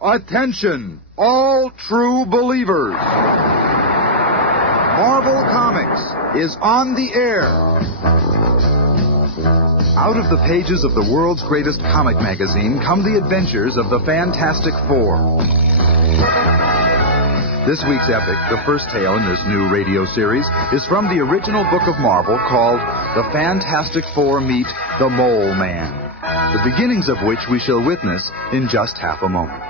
Attention, all true believers. Marvel Comics is on the air. Out of the pages of the world's greatest comic magazine come the adventures of the Fantastic Four. This week's epic, the first tale in this new radio series, is from the original book of Marvel called The Fantastic Four Meet the Mole Man, the beginnings of which we shall witness in just half a moment.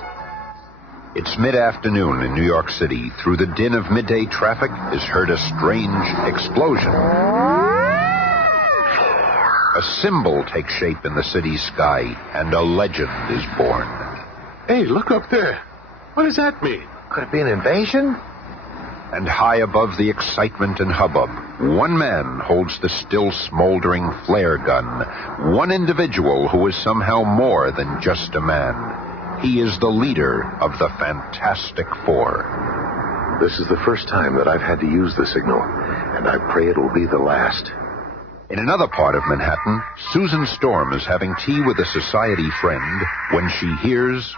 It's mid-afternoon in New York City. Through the din of midday traffic is heard a strange explosion. A symbol takes shape in the city sky, and a legend is born. Hey, look up there. What does that mean? Could it be an invasion? And high above the excitement and hubbub, one man holds the still smoldering flare gun. One individual who is somehow more than just a man. He is the leader of the Fantastic Four. This is the first time that I've had to use the signal, and I pray it will be the last. In another part of Manhattan, Susan Storm is having tea with a society friend when she hears...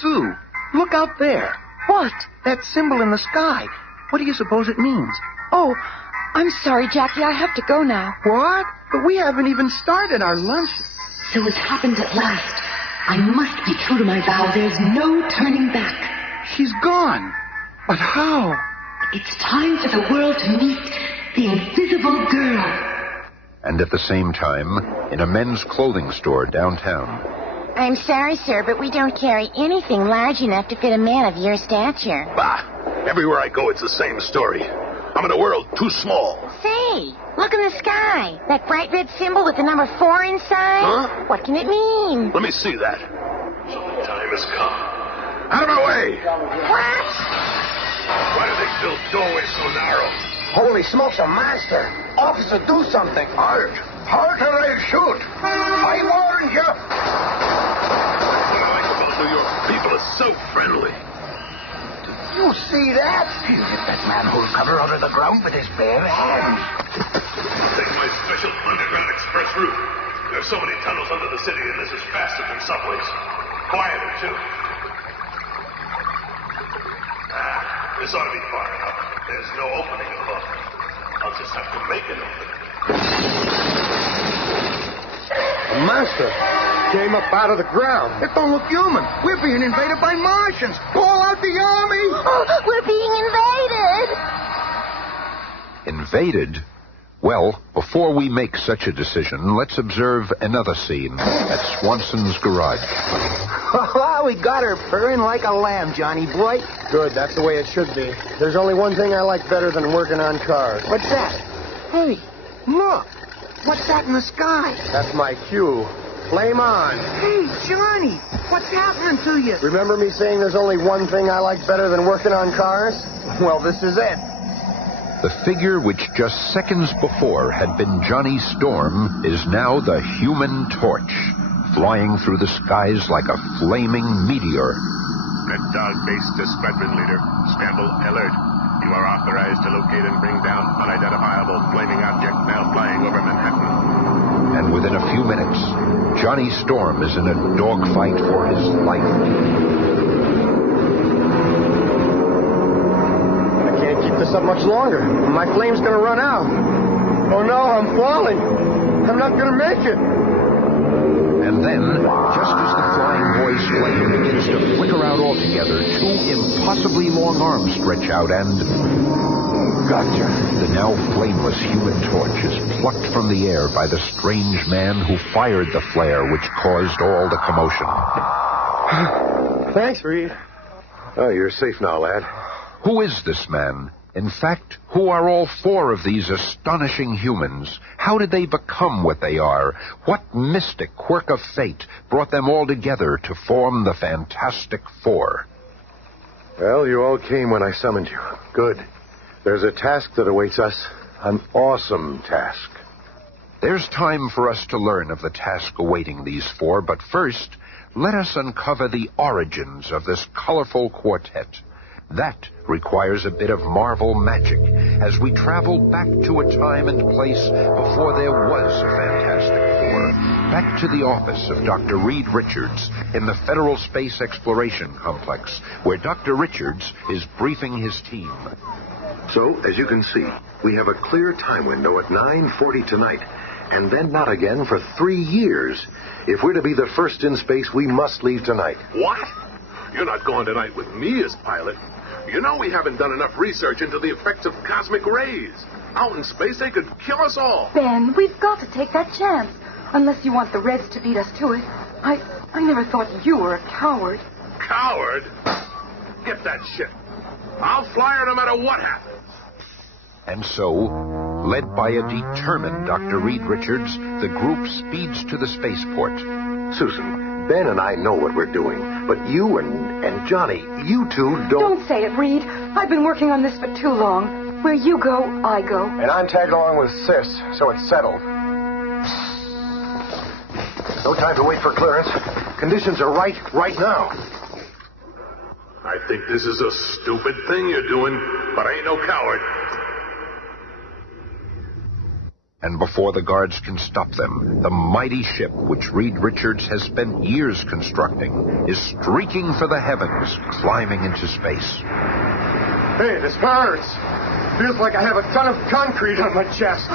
Sue, look out there. What? That symbol in the sky. What do you suppose it means? Oh, I'm sorry, Jackie. I have to go now. What? But we haven't even started our lunch. So it's happened at last. I must be true to my vow. There's no turning back. She's gone. But how? It's time for the world to meet the invisible girl. And at the same time, in a men's clothing store downtown... I'm sorry, sir, but we don't carry anything large enough to fit a man of your stature. Bah! Everywhere I go, it's the same story. I'm in a world too small. Say, look in the sky. That bright red symbol with the number 4 inside. Huh? What can it mean? Let me see that. So the time has come. Out of my way! What? Why do they build doorways so narrow? Holy smokes, a monster. Officer, do something. Halt! Halt or I'll shoot! I warned you! What I like about New York people is so friendly. You see that? He'll get that manhole cover out of the ground with his bare hands. Take my special underground express route. There's so many tunnels under the city, and this is faster than subways. Quieter, too. This ought to be far enough. There's no opening above. I'll just have to make an opening. The monster came up out of the ground. It don't look human. We're being invaded by Martians. Call out the army. Oh, we're being invaded. Invaded? Well, before we make such a decision, let's observe another scene at Swanson's garage. We got her purring like a lamb, Johnny boy. Good, that's the way it should be. There's only one thing I like better than working on cars. What's that? Hey, look. What's that in the sky? That's my cue. Flame on. Hey, Johnny, what's happening to you? Remember me saying there's only one thing I like better than working on cars? Well, this is it. The figure which just seconds before had been Johnny Storm is now the Human Torch, flying through the skies like a flaming meteor. Red Dog Base to Squadron Leader. Scramble alert. You are authorized to locate and bring down unidentifiable flaming object now flying over Manhattan. And within a few minutes, Johnny Storm is in a dogfight for his life. I can't keep this up much longer. My flame's gonna run out. Oh no, I'm falling. I'm not gonna make it. And then, just as the flying boy's flame begins to flicker out altogether, two impossibly long arms stretch out and... Gotcha. The now flameless Human Torch is plucked from the air by the strange man who fired the flare which caused all the commotion. Thanks, Reed. Oh, you're safe now, lad. Who is this man? In fact, who are all four of these astonishing humans? How did they become what they are? What mystic quirk of fate brought them all together to form the Fantastic Four? Well, you all came when I summoned you. Good. There's a task that awaits us. An awesome task. There's time for us to learn of the task awaiting these four, but first, let us uncover the origins of this colorful quartet. That requires a bit of Marvel magic as we travel back to a time and place before there was a Fantastic Four, back to the office of Dr. Reed Richards in the Federal Space Exploration Complex, where Dr. Richards is briefing his team. So, as you can see, we have a clear time window at 9:40 tonight, and then not again for 3 years. If we're to be the first in space, we must leave tonight. What? You're not going tonight with me as pilot. You know we haven't done enough research into the effects of cosmic rays. Out in space, they could kill us all. Ben, we've got to take that chance. Unless you want the Reds to beat us to it. I never thought you were a coward. Coward? Get that ship. I'll fly her no matter what happens. And so, led by a determined Dr. Reed Richards, the group speeds to the spaceport. Susan, Ben and I know what we're doing, but you and Johnny, you two Don't say it, Reed. I've been working on this for too long. Where you go, I go. And I'm tagged along with Sis, so it's settled. No time to wait for clearance. Conditions are right now. I think this is a stupid thing you're doing, but I ain't no coward. And before the guards can stop them, the mighty ship, which Reed Richards has spent years constructing, is streaking for the heavens, climbing into space. Hey, this hurts. Feels like I have a ton of concrete on my chest.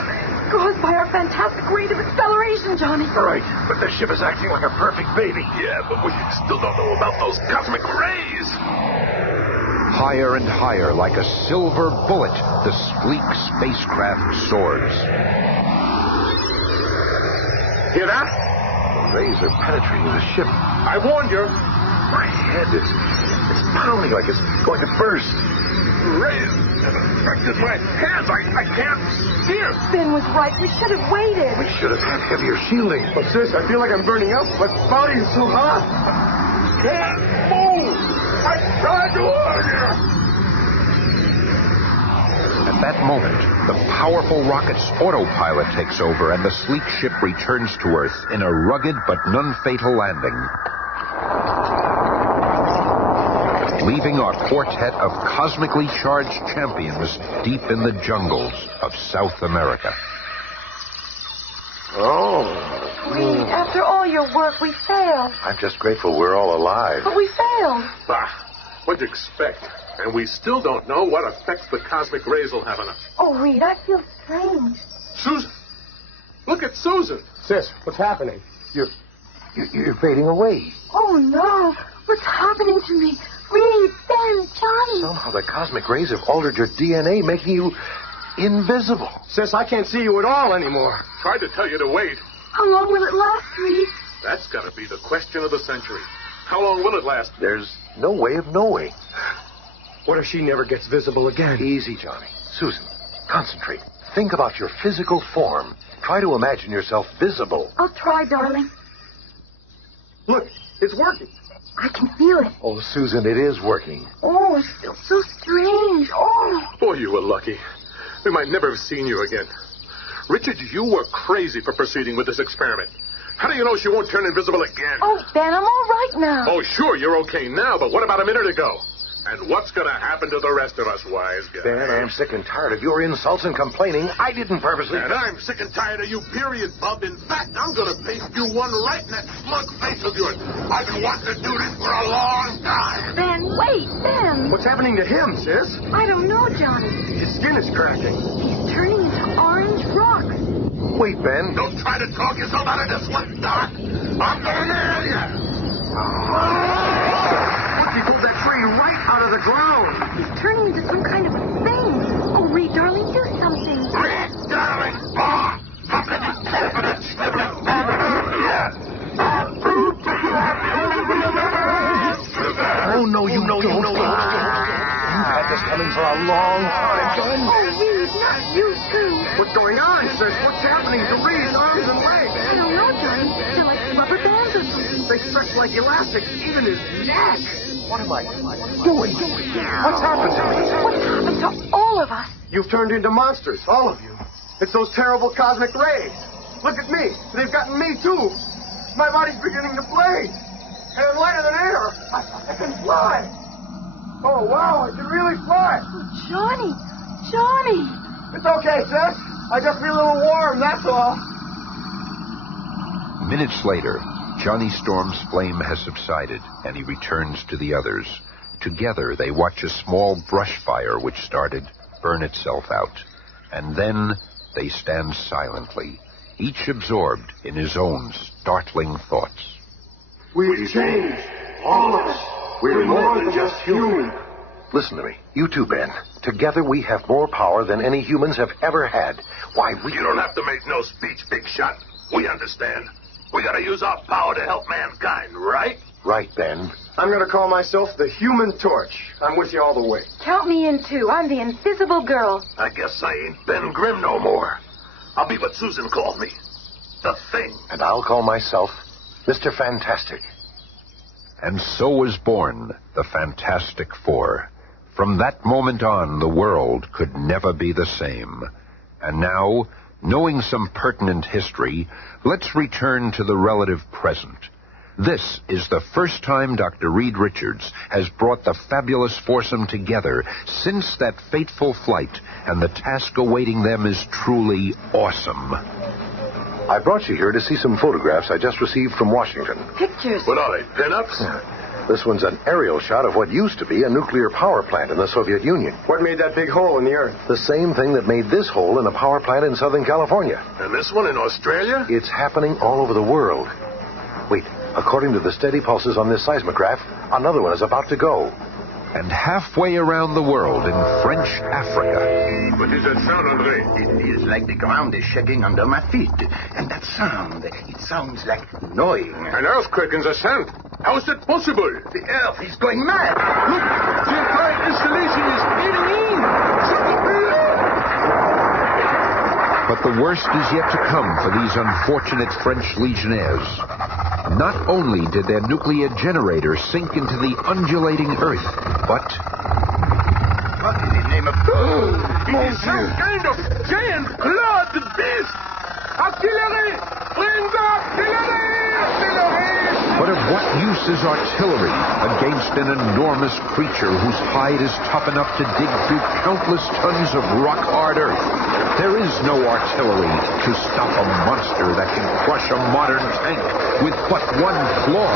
Caused by our fantastic rate of acceleration, Johnny. Right, but the ship is acting like a perfect baby. Yeah, but we still don't know about those cosmic rays. Higher and higher, like a silver bullet, the sleek spacecraft soars. Hear that? The rays are penetrating the ship. I warned you. My head is pounding like it's going to burst. Rays have affected my hands. I can't steer. Ben was right. We should have waited. We should have had heavier shielding. But Sis, I feel like I'm burning up. My body is so hot. Can't move. I tried to warn you. At that moment, the powerful rocket's autopilot takes over and the sleek ship returns to Earth in a rugged but non-fatal landing, leaving our quartet of cosmically charged champions deep in the jungles of South America. Oh. Reed, after all your work, we failed. I'm just grateful we're all alive. But we failed. Bah, what'd you expect? And we still don't know what effects the cosmic rays will have on us. Oh, Reed, I feel strange. Susan! Look at Susan! Sis, what's happening? You're fading away. Oh, no. What's happening to me? Reed, Ben, Johnny. Somehow the cosmic rays have altered your DNA, making you invisible. Sis, I can't see you at all anymore. Tried to tell you to wait. How long will it last, Reed? That's gotta be the question of the century. How long will it last? There's no way of knowing. What if she never gets visible again? Easy, Johnny. Susan, concentrate. Think about your physical form. Try to imagine yourself visible. I'll try, darling. Look, it's working. I can feel it. Oh, Susan, it is working. Oh, it feels so strange. Oh. Boy, you were lucky. We might never have seen you again. Richard, you were crazy for proceeding with this experiment. How do you know she won't turn invisible again? Oh, Ben, I'm all right now. Oh, sure, you're okay now, but what about a minute ago? And what's going to happen to the rest of us, wise guy? Ben, I'm sick and tired of your insults and complaining. I didn't purposely... And I'm sick and tired of you, period, Bub. In fact, I'm going to paste you one right in that smug face of yours. I've been wanting to do this for a long time. Ben, wait, Ben. What's happening to him, Sis? I don't know, Johnny. His skin is cracking. He's turning into orange rock. Wait, Ben. Don't try to talk yourself out of this one, Doc. I'm going to nail you. He pulled that tree right out of the ground. He's turning into some kind of thing. Oh, Reed, darling, do something. Reed, darling. Oh, something is happening. Oh, no, you don't. You've had this coming for a long time, John. Oh, Reed, not you, too. What's going on, Sis? What's happening to Reed's arms and legs? I don't know, Johnny. They're like rubber bands or something. They stretch like elastics, even his neck. What am I doing? What's happened to me? What's happened to all of us? You've turned into monsters, all of you. It's those terrible cosmic rays. Look at me. They've gotten me, too. My body's beginning to blaze. And I'm lighter than air. I can fly. Oh, wow, I can really fly. Oh, Johnny. Johnny. It's okay, Sis. I just feel a little warm, that's all. Minutes later, Johnny Storm's flame has subsided, and he returns to the others. Together, they watch a small brush fire which started burn itself out. And then they stand silently, each absorbed in his own startling thoughts. We've changed. All of us. We're more than just human. Listen to me. You too, Ben. Together we have more power than any humans have ever had. Why, we... You don't have to make no speech, big shot. We understand. We gotta use our power to help mankind, right? Right, Ben. I'm gonna call myself the Human Torch. I'm with you all the way. Count me in, too. I'm the invisible girl. I guess I ain't Ben Grimm no more. I'll be what Susan called me. The Thing. And I'll call myself Mr. Fantastic. And so was born the Fantastic Four. From that moment on, the world could never be the same. And now, knowing some pertinent history, let's return to the relative present. This is the first time Dr. Reed Richards has brought the fabulous foursome together since that fateful flight, and the task awaiting them is truly awesome. I brought you here to see some photographs I just received from Washington. Pictures. What are they, pin-ups? This one's an aerial shot of what used to be a nuclear power plant in the Soviet Union. What made that big hole in the earth? The same thing that made this hole in a power plant in Southern California. And this one in Australia? It's happening all over the world. Wait, according to the steady pulses on this seismograph, another one is about to go. And halfway around the world in French Africa. What is that sound, Andre? It feels like the ground is shaking under my feet. And that sound, it sounds like gnawing. An earthquake in the sand. How is that possible? The earth is going mad. Look, the entire installation is giving in. But the worst is yet to come for these unfortunate French legionnaires. Not only did their nuclear generator sink into the undulating earth, but... What in the name of... It is some kind of giant blood beast! Artillery! Bring the artillery! But of what use is artillery against an enormous creature whose hide is tough enough to dig through countless tons of rock-hard earth? There is no artillery to stop a monster that can crush a modern tank with but one claw.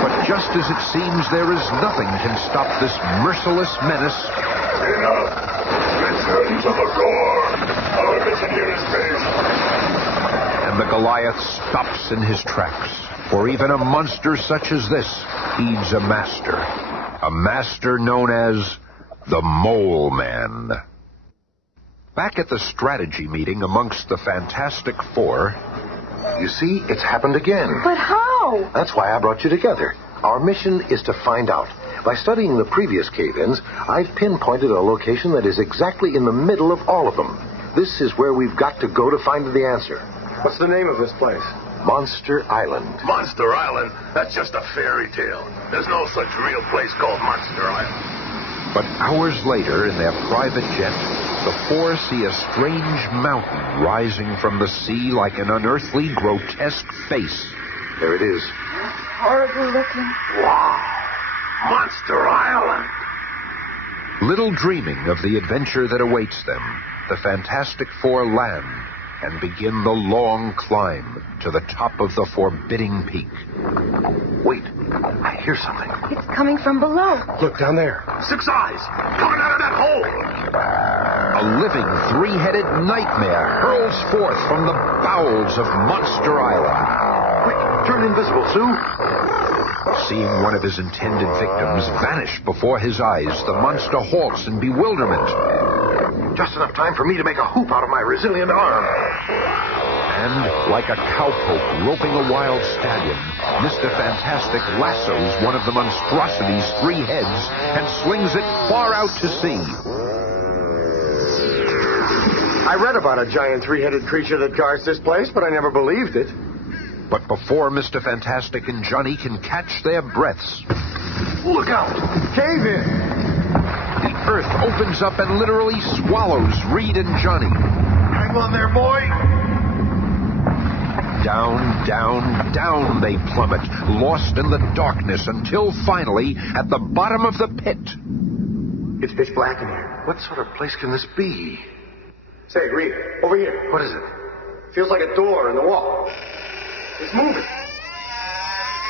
But just as it seems there is nothing can stop this merciless menace... Enough! Return to the core! Our mission here is finished! And the Goliath stops in his tracks. For even a monster such as this heeds a master known as the Mole Man. Back at the strategy meeting amongst the Fantastic Four... You see, it's happened again. But how? That's why I brought you together. Our mission is to find out. By studying the previous cave-ins, I've pinpointed a location that is exactly in the middle of all of them. This is where we've got to go to find the answer. What's the name of this place? Monster Island. Monster Island? That's just a fairy tale. There's no such real place called Monster Island. But hours later, in their private jet, the four see a strange mountain rising from the sea like an unearthly, grotesque face. There it is. Horrible looking. Wow! Monster Island! Little dreaming of the adventure that awaits them, the Fantastic Four land and begin the long climb to the top of the forbidding peak. Wait, I hear something. It's coming from below. Look down there. 6 eyes! Coming out of that hole! A living, three-headed nightmare hurls forth from the bowels of Monster Island. Quick, turn invisible, Sue. Seeing one of his intended victims vanish before his eyes, the monster halts in bewilderment. Just enough time for me to make a hoop out of my resilient arm. And, like a cowpoke roping a wild stallion, Mr. Fantastic lassos one of the monstrosity's 3 heads and slings it far out to sea. I read about a giant 3-headed creature that guards this place, but I never believed it. But before Mr. Fantastic and Johnny can catch their breaths... Look out! Cave in! The earth opens up and literally swallows Reed and Johnny. Hang on there, boy! Down, down, down they plummet, lost in the darkness until finally, at the bottom of the pit... It's pitch black in here. What sort of place can this be? Say, Reed, over here. What is it? Feels like a door in the wall. It's moving.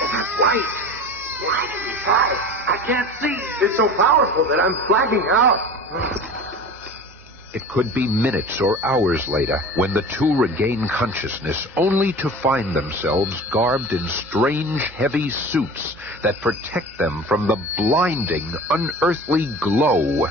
Oh, that's light. Why did we try? I can't see. It's so powerful that I'm blacking out. It could be minutes or hours later when the two regain consciousness, only to find themselves garbed in strange, heavy suits that protect them from the blinding, unearthly glow.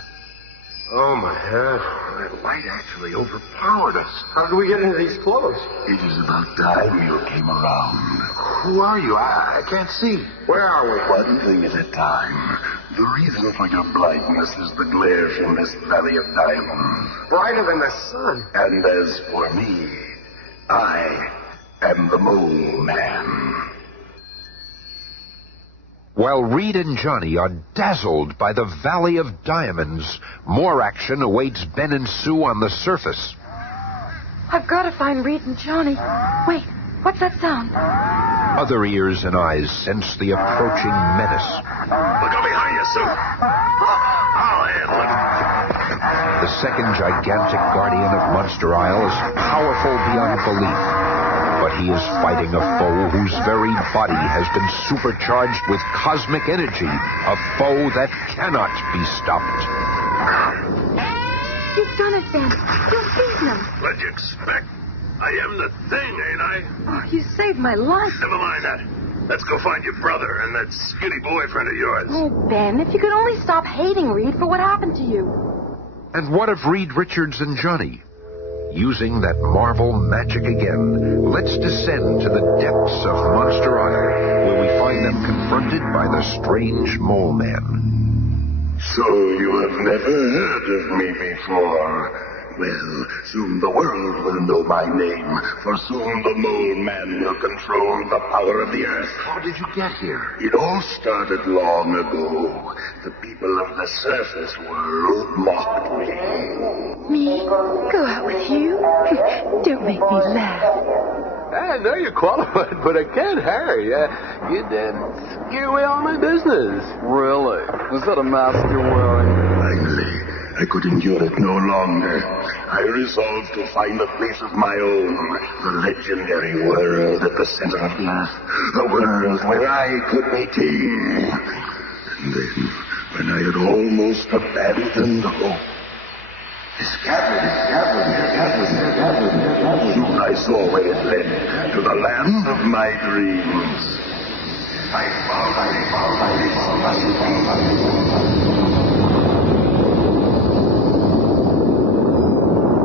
Oh, my head. That light actually overpowered us. How did we get into these clothes? It is about time you came around. Who are you? I can't see. Where are we? One thing at a time. The reason for your blindness is the glare from this valley of diamonds. Brighter than the sun. And as for me, I am the Mole Man. While Reed and Johnny are dazzled by the Valley of Diamonds, more action awaits Ben and Sue on the surface. I've got to find Reed and Johnny. Wait, what's that sound? Other ears and eyes sense the approaching menace. Look out behind you, Sue. I'll handle it. The second gigantic guardian of Monster Isle is powerful beyond belief. But he is fighting a foe whose very body has been supercharged with cosmic energy. A foe that cannot be stopped. You've done it, Ben. You've beaten him. What'd you expect? I am the thing, ain't I? Oh, you saved my life. Never mind that. Let's go find your brother and that skinny boyfriend of yours. Oh, Ben, if you could only stop hating Reed for what happened to you. And what of Reed Richards and Johnny? Using that Marvel magic again, let's descend to the depths of Monster Isle, where we find them confronted by the strange Mole Man. So you have never heard of me before. Well, soon the world will know my name, for soon the Mole Man will control the power of the earth. How did you get here? It all started long ago. The people of the surface world mocked me. Me? Go out with you? Don't make me laugh. I know you're qualified, but I can't hurry. You'd scare away all my business. Really? Is that a mask you're wearing? Finally, I could endure it no longer. I resolved to find a place of my own, the legendary world at the center of the earth, a world where I could be king. And then, when I had almost abandoned hope, this cavern. Soon I saw where it led, to the land of my dreams. I found.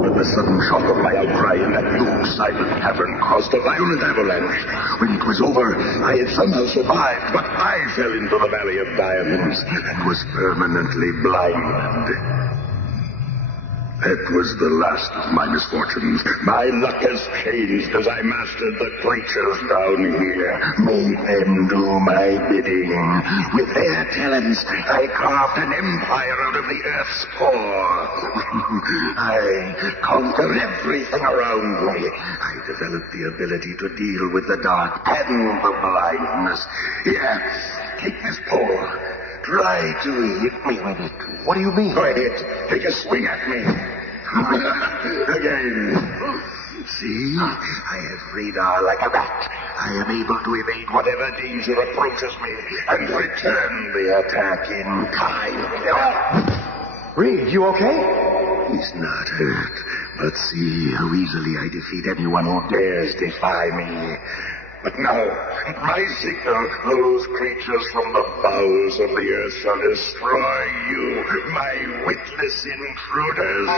But the sudden shock of my outcry in that blue, silent cavern caused a violent avalanche. When it was over, I had somehow survived, but I fell into the Valley of Diamonds and was permanently blind. That was the last of my misfortunes. My luck has changed as I mastered the creatures down here. Made them do my bidding. With their talents, I carved an empire out of the earth's core. I conquered everything around me. I developed the ability to deal with the dark and the blindness. Here, take this pole. Try to hit me with it. What do you mean? Go ahead. Take a swing at me. Again. See? I have radar like a bat. I am able to evade whatever danger approaches me and return the attack in kind. Reed, you okay? He's not hurt. But see how easily I defeat anyone who dares defy me. But now, at my signal, those creatures from the bowels of the earth shall destroy you, my witless intruders.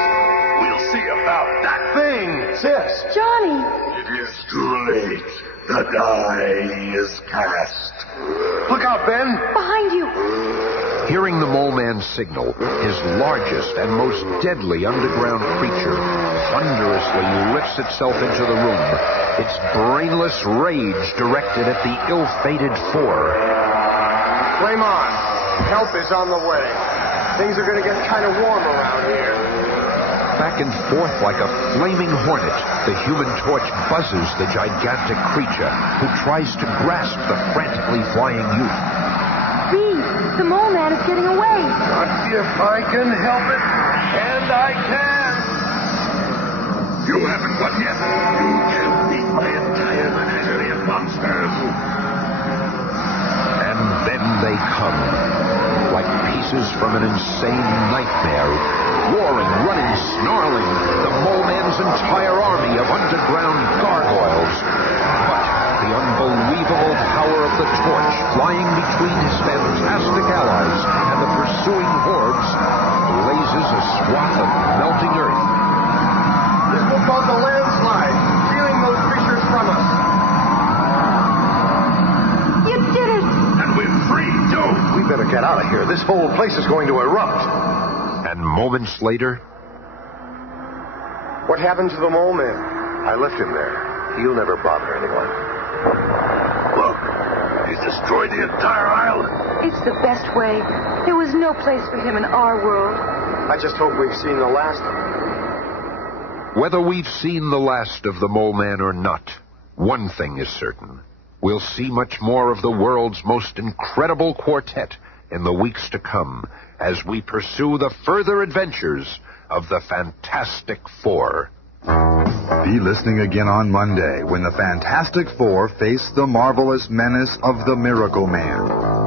We'll see about that thing, sis. Johnny! It is too late. The die is cast. Look out, Ben! Behind you! Hearing the Mole Man's signal, his largest and most deadly underground creature thunderously lifts itself into the room, its brainless rage directed at the ill-fated four. Flame on. Help is on the way. Things are going to get kind of warm around here. Back and forth like a flaming hornet, the Human Torch buzzes the gigantic creature, who tries to grasp the frantically flying youth. Reed, the Mole Man is getting away. Not if I can help it. And I can. You haven't won yet. You can't beat my entire menagerie of monsters. And then they come, like pieces from an insane nightmare, roaring, running, snarling, the Mole Man's entire army of underground gargoyles. But the unbelievable power of the torch flying between his fantastic allies and the pursuing hordes blazes a swath of melting earth. This will cause a landslide, stealing those creatures from us. You did it! And we're free, too. We better get out of here. This whole place is going to erupt. And moments later, What happened to the Mole Man? I left him there. He'll never bother anyone. Look, he's destroyed the entire island. It's the best way. There was no place for him in our world. I just hope we've seen the last of him. whether we've seen the last of the Mole Man or not, one thing is certain. We'll see much more of the world's most incredible quartet in the weeks to come as we pursue the further adventures of the Fantastic Four. Be listening again on Monday when the Fantastic Four face the marvelous menace of the Miracle Man.